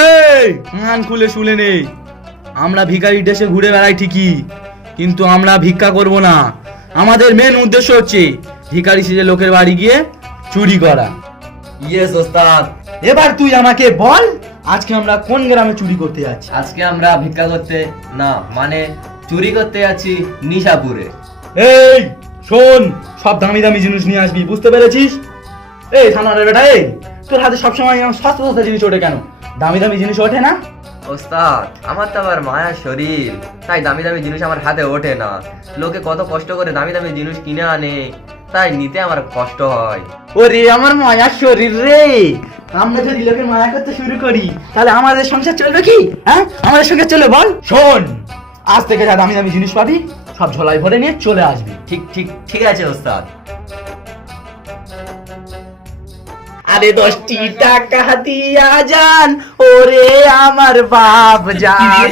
এই কান খুলে শুনে নেই, আমরা ভিখারি দেশে ঘুরে বেড়াই ঠিকই, কিন্তু আমরা ভিক্ষা করব না। আমাদের মেন উদ্দেশ্য হচ্ছে ভিখারি সেজে লোকের বাড়ি গিয়ে চুরি করা। ইয়েস ওস্তাদ। এবার তুই আমাকে বল, আজকে আমরা কোন গ্রামে চুরি করতে যাচ্ছি? আজকে আমরা ভিক্ষা করতে না, মানে চুরি করতে যাচ্ছি নিশাপুরে। এই শোন, সব দামি দামি জিনিস নিয়ে আসবি, বুঝতে পেরেছিস? এই থানার বেটা, এই তোর হাতে সবসময় সস্তা সস্তা জিনিস ওঠে কেন? দামি দামি জিনিস ওঠে না? ওস্তাদ, আমার তো আবার মায়ার শরীর, তাই দামি দামি জিনিস আমার হাতে ওঠে না। লোকে কত কষ্ট করে দামি দামি জিনিস কিনে আনে, তাই নিতে আমার কষ্ট হয়। ওরে আমার মায়ার শরীর রে, আমরা যদি লোকের মায়া করতে শুরু করি তাহলে আমাদের সংসার চলবে কি? হ্যাঁ, আমাদের সংসার চলে বল? শোন, আজ থেকে যা দামি দামি জিনিস পাবি সব ঝোলায় ভরে নিয়ে চলে আসবি। ঠিক ঠিক ঠিক আছে ওস্তাদ। আরে 10টি টাকা দিয়া যান ওরে আমার বাপ যান,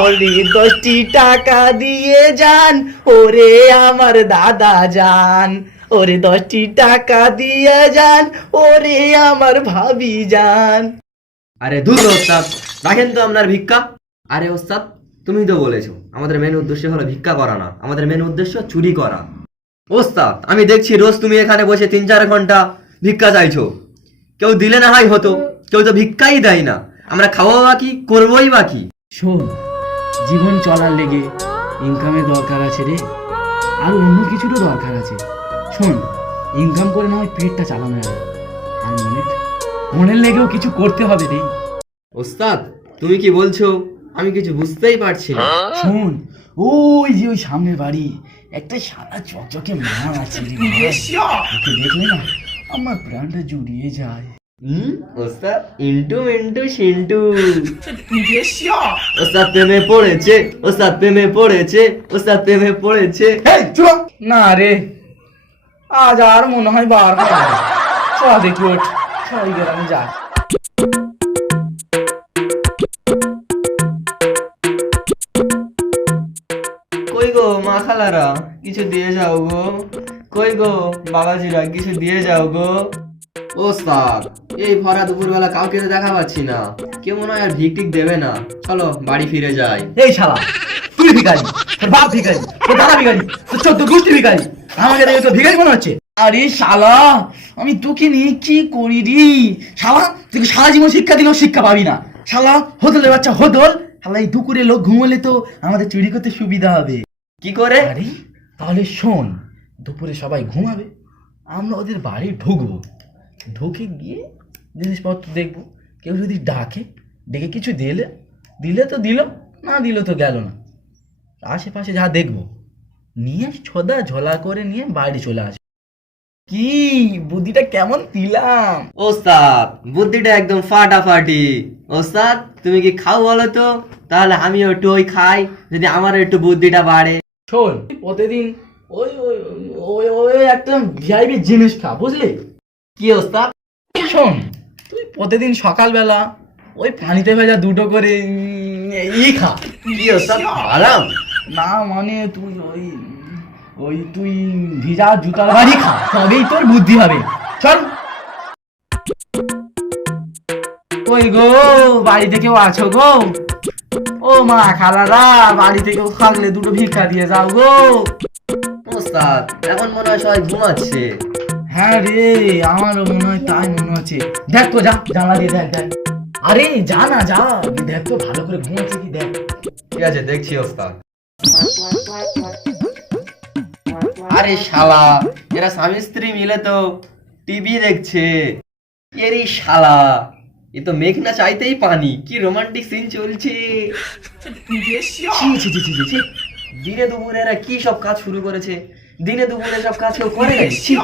ওরে 10টি টাকা দিয়ে যান ওরে আমার দাদা যান, ওরে 10টি টাকা দিয়ে যান ওরে আমার ভাবি যান। আরে দূর ওস্তাদ, রাখেন তো আপনার ভিক্ষা। আরে ওস্তাদ, তুমি তো বলেছো আমাদের মেন উদ্দেশ্য হলো ভিক্ষা করা না, আমাদের মেন উদ্দেশ্য চুরি করা। ওস্তাদ, আমি দেখছি রোজ তুমি এখানে বসে 3-4 ঘন্টা ভিক্ষা চাইছো। কেউ দিলে না হয় হতো, কেউ তো ভিক্ষাই দেয় না। আমরা খাওয়া বাকি, করবোই বাকি। শোন, জীবন চলার লেগে ইনকামের দরকার আছে রে, আর অন্য কিছুরও দরকার আছে। শোন, ইনকাম করে না হয় পেটটা চালানো যাবে, আর মনের লেগেও কিছু করতে হবে রে। ওস্তাদ, তুমি কি বলছো আমি কিছু বুঝতেই পারছি না। শোন, ওই যে ওই সামনের বাড়ি একটা সাদা চকচকে মাল আছে রে, ওকে দেখলে না আমার প্রাণটা জুড়িয়ে যায়। ওস্তাদ, ইন্টু মিন্টু সিন্টু। ওস্তাদ প্রেমে পড়েছে, ওস্তাদ প্রেমে পড়েছে, ওস্তাদ প্রেমে পড়েছে। এই চুপ না রে, আজ আর মনে হয় বার হবে না। চল দেখি, ওঠ সবাই গ্রামে যা। কই গো মা খালারা, কিছু দিয়ে যাও গো। কই গো বাবাজিরা, কিছু দিয়ে যাও গো। ওস্তাদ, এই ভরা দুপুরবেলা কাউকে তো দেখা পাচ্ছি না, কেউ মনে হয় আর ভিক টিক দেবে না। চলো বাড়ি ফিরে যাই। এই শালা, তুই ভিখারি, তোর বাপ ভিখারি, তোর দাদা ভিখারি, তোর 14 গোষ্ঠী ভিখারি, আমাকে দেখে তো ভিখারি মনে হচ্ছে? আরে শালা, আমি তোকে নিয়ে কি করি রে শালা? তুই সারা জীবন শিক্ষা দিলেও শিক্ষা পাবি না শালা, হোদলের বাচ্চা হোদল। শালা এই দুপুরে লোক ঘুমোলে তো আমাদের চুরি করতে সুবিধা হবে। কি করে? আরে তাহলে শোন, দুপুরে সবাই ঘুমাবে, আমরা ওদের বাড়ি ঢুকবো, ঢুকে গিয়ে জিনিসপত্র দেখবো। কেউ যদি ডেকে কিছু দিলে তো দিল, না দিল তো গেল না। আশেপাশে যা দেখবো নিয়ে ছোদা ঝোলা করে নিয়ে বাড়ি চলে আসবো। কি বুদ্ধিটা কেমন দিলাম? ওস্তাদ, বুদ্ধিটা একদম ফাটাফাটি। ওস্তাদ, তুমি কি খাও বলো তো, তাহলে আমিও একটু ওই খাই, যদি আমার একটু বুদ্ধিটা বাড়ে। শোন, প্রতিদিন ওই ওই ওই ওই একটা ভিআইপি জিনিস খা, বুঝলি? কি ওস্তাদ? শোন, তুই প্রতিদিন সকালবেলা ওই পানিতে ভেজা দুটো করে খা। কি ওস্তাদ, আরাম? না মানে তুই ওই ওই তুই ভিজা জুতার বাড়ি খা, তবেই তোর বুদ্ধি হবে। চল। ওই গো, বাড়িতে কেউ আছো গো? ও মা খালারা, বাড়িতে কেউ থাকলে দুটো ভিক্ষা দিয়ে যাও গো। ওস্তাদ, এখন মনে হয় সবাই ঘুমাচ্ছে। হ্যাঁ রে, আমারও মনে হয় তাই মনে হচ্ছে। দেখ তো, যা জানলা দিয়ে দেখ দেখ। আরে যা না, যা দেখ তো ভালো করে ঘুমাচ্ছে কি দেখ। ঠিক আছে, দেখছি ওস্তাদ। আরে শালা, এরা স্বামী স্ত্রী মিলে তো টিভি দেখছে। এরি শালা, এ তো মেঘ না চাইতেই পানি, কি রোমান্টিক সিন চলছে। ছি, ছি, ছি, ছি, ছি, ছি। দিনে দুপুরে এরা কি সব কাজ শুরু করেছে, দিনে দুপুরে সব কাজ কেউ করে নাকি? ছি।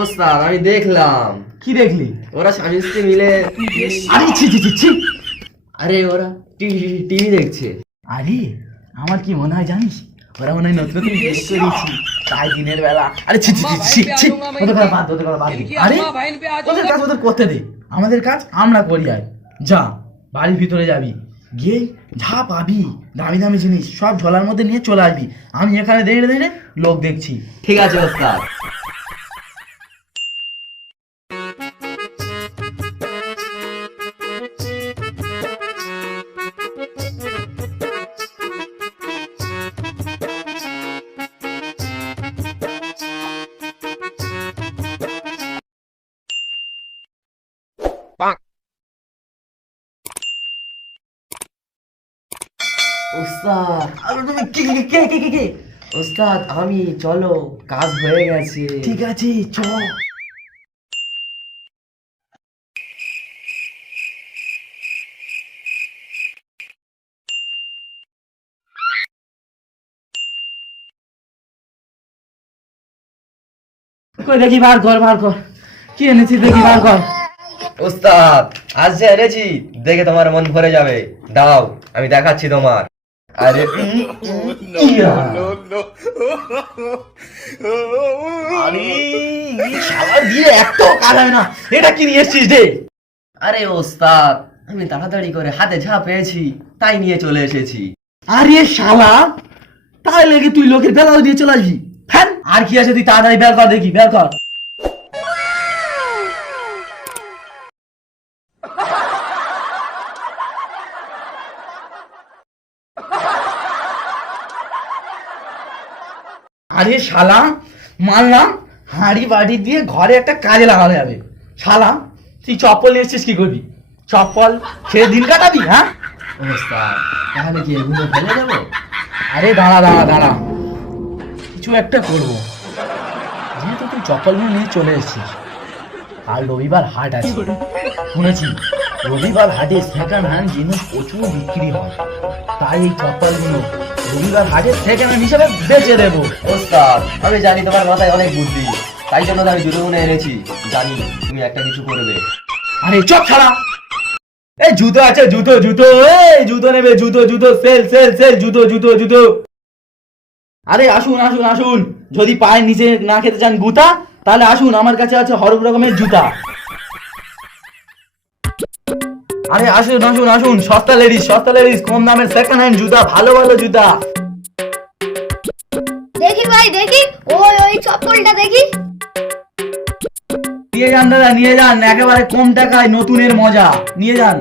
ওস্তাদ, আমি দেখলাম। কি দেখলি? ওরা স্বামী স্ত্রী মিলে, আরে ছি ছি ছি ছি। আরে ওরা টিভি দেখছে। আরে আমার কি মনে হয় জানিস, ওরা মনে হয় নতুন নতুন বিয়ে করেছি, তাই দিনের বেলা। আরে ছি ছি ছি ছি ছি, ওদের কথা বাদ দে, ওদের কথা বাদ দে। আরে ওদের কাজ ওদের করতে দে, আমাদের কাজ আমরা করি। আয় যা, বাড়ির ভিতরে যাবি, গিয়ে যা পাবি দামি দামি জিনিস সব ঝোলার মধ্যে নিয়ে চলে আসবি। আমি এখানে দাঁড়িয়ে দাঁড়িয়ে লোক দেখছি। ঠিক আছে ওস্তাদ। ওস্তাদ আরে তুমি কে কে কে কে কে কে? ওস্তাদ আমি, চলো কাজ হয়ে গেছে। ঠিক আছে চ। কই দেখি বার কর বার কর, কি এনেছিস দেখি বার কর। ওস্তাদ আজ যে এনেছি দেখে তোমার মন ভরে যাবে, দাও আমি দেখাচ্ছি তোমার। আরে ইয়া। আরে এই শালা দিয়ে এত কাজ হয় না, এটা কি নিয়ে এসেছিস রে? আরে ওস্তাদ আমি তাড়াতাড়ি করে হাতে যা পেয়েছি তাই নিয়ে চলে এসেছি। আরে শালা, তাই লেগে তুই লোকের বেলাও দিয়ে চলে আসবি? ফ্যান আর কি আছে, তুই তাড়াতাড়ি বের কর দেখি, বের কর। আরে শালা, মানলাম হাঁড়ি বাড়ি দিয়ে ঘরে একটা কাজে লাগানো যাবে। শালা তুই চপ্পল নিয়ে এসছিস, কি করবি? চপ্পল খেয়ে দিন কাটাবি? হ্যাঁ ওস্তাদ তাহলে কি এগুলো ফেলে দেবো? আরে দাঁড়া দাঁড়া দাঁড়া, কিছু একটা করবো। যেহেতু তুই চপ্পলগুলো নিয়ে চলে এসেছিস, আর রবিবার হাট আছে, শুনেছি রবিবার হাটে সেকেন্ড হ্যান্ড জিনিস প্রচুর বিক্রি হয়, তাই এই চপ্পলগুলো রবিবার হাটে সেকেন্ড হ্যান্ড হিসেবে বেচে দেবো। ওস্তাদ আমি জানি তোমার মাথায় অনেক বুদ্ধি, তাই জন্য তো আমি জুতো কিনে এনেছি, জানি তুমি একটা কিছু করবে। আরে চপ ছাড়া, এই জুতো আছে, জুতো জুতো, এই জুতো নেবে, জুতো জুতো, সেল সেল সেল, জুতো জুতো জুতো। আরে আসুন আসুন আসুন, যদি পায়ের নিচে না খেতে চান গুতা, তাহলে আসুন, আমার কাছে আছে হরেক রকমের জুতা। আরে আসুন আসুন আসুন, সস্তা লেডিস কম দামের সেকেন্ড হ্যান্ড জুতা, ভালো ভালো জুতা। দেখি ভাই দেখি, ওই ওই চপ্পলটা দেখি। নিয়ে যান দাদা, নিয়ে যান, একেবারে কম টাকায় নতুনের মজা, নিয়ে যান।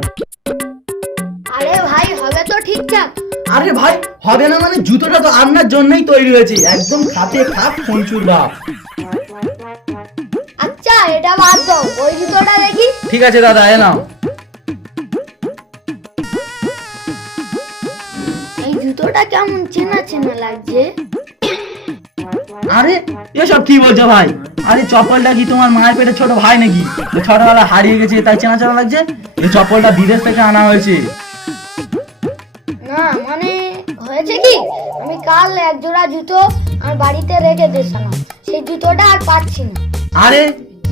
আরে ভাই হবে তো ঠিকঠাক? আরে ভাই হবে না মানে, জুতোটা তো আপনার জন্যই তৈরি হয়েছে, একদম খাতে খাপ ফঞ্চুর বাপ। আচ্ছা এটা বাদ দাও, ওই জুতোটা দেখি। ঠিক আছে দাদা, এ নাও। এই জুতোটা কেমন চেনা চেনা লাগছে। আরে এসব কি বলছো ভাই? আরে চপ্পলটা কি তোমার মায়ের পেটে ছোট ভাই নাকি, যে ছোটবেলা হারিয়ে গেছে তাই চেনা চেনা লাগছে? এই চপ্পলটা বিদেশ থেকে আনা হয়েছে। না মানে হয়েছে কি, আমি কাল এক জোড়া জুতো আমার বাড়িতে রেখে দিয়েছিলাম, সেই জুতোটা আর পাচ্ছি না। আরে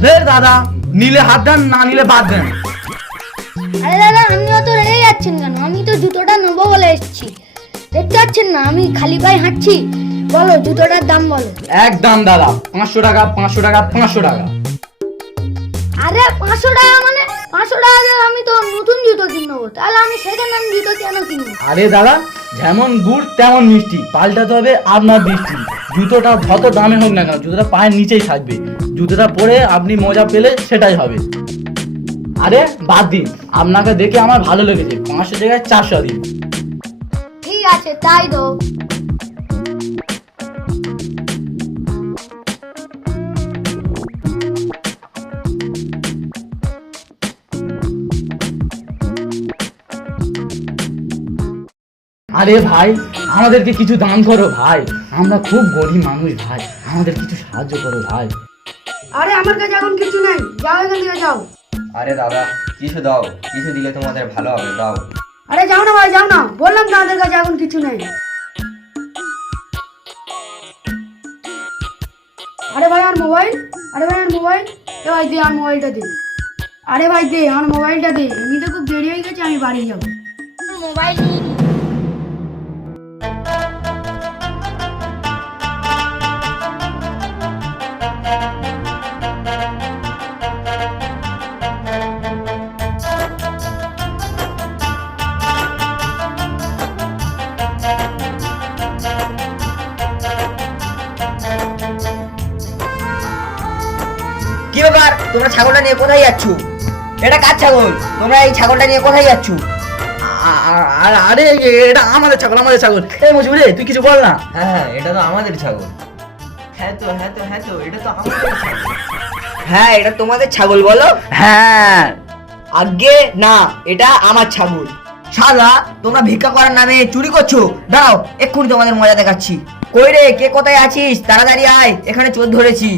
ধের দাদা, নিলে হাত দেন, না নিলে বাদ দেন। আরে দাদা আপনি অত রেগে যাচ্ছেন কেন? আমি তো জুতোটা নেবো বলে এসেছি, দেখতে পাচ্ছেন না আমি খালি পায়ে হাঁটছি। বলো জুতোটার দাম বলো। একদম দাদা, 500 টাকা 500 টাকা 500 টাকা। আরে 500 টাকা মানে 500 টাকা দিয়ে আমি তো নতুন জুতো কিনবো, তাহলে আমি সেকেন্ড হ্যান্ড জুতো কেন কিনবো? আরে দাদা, যেমন গুড় তেমন মিষ্টি, পাল্টাতে হবে আপনার দৃষ্টি। জুতোটা যত দামে হোক না কেন, জুতোটা পায়ের নিচেই থাকবে, জুতোটা পরে আপনি মজা পেলে সেটাই হবে। আরে বাদ দিন, আপনাকে দেখে আমার ভালো লেগেছে, 500 জায়গায় 400 দিন। ঠিক আছে তাই তো। আরে ভাই, আমাদেরকে কিছু দান করো ভাই, আমরা খুব গরিব মানুষ ভাই, আমাদের কিছু সাহায্য করো ভাই। আরে আমার কাছে এখন কিছু নেই, যাও এখান থেকে যাও। আরে দাদা কিছু দাও, কিছু দিলে তোমাদের ভালো হবে, দাও। আরে যাও না ভাই, যাও না, বললাম তো আমাদের কাছে এখন কিছু নেই। আরে ভাই আর মোবাইল, আরে ভাই আর মোবাইল, এ ভাই দে আর মোবাইলটা দে। আরে ভাই দে আমার মোবাইলটা দে, এমনিতে খুব দেরি হয়ে গেছে, আমি বাড়ি যাবো। মোবাইল নিয়ে নি। কি ব্যাপার, তোমরা ছাগলটা নিয়ে কোথায় যাচ্ছ? এটা কার ছাগল? তোমরা এই ছাগলটা নিয়ে কোথায় যাচ্ছ? আরে এটা আমাদের ছাগল, আমাদের ছাগল। এই মজুরি তুই কিছু বল না। হ্যাঁ হ্যাঁ এটা তো আমাদের ছাগল। হ্যাঁ তো হ্যাঁ তো হ্যাঁ তো এটা তো আমাদের ছাগল। হ্যাঁ এটা তোমাদের ছাগল বলো? হ্যাঁ আগে না, এটা আমার ছাগল। শালা তোমরা ভিক্ষা করার নামে চুরি করছো। দাঁড়াও, এক্ষুনি তোমাদের মজা দেখাচ্ছি। কই রে, কে কোথায় আছিস? তাড়াতাড়ি আয়, এখানে চোর ধরেছি।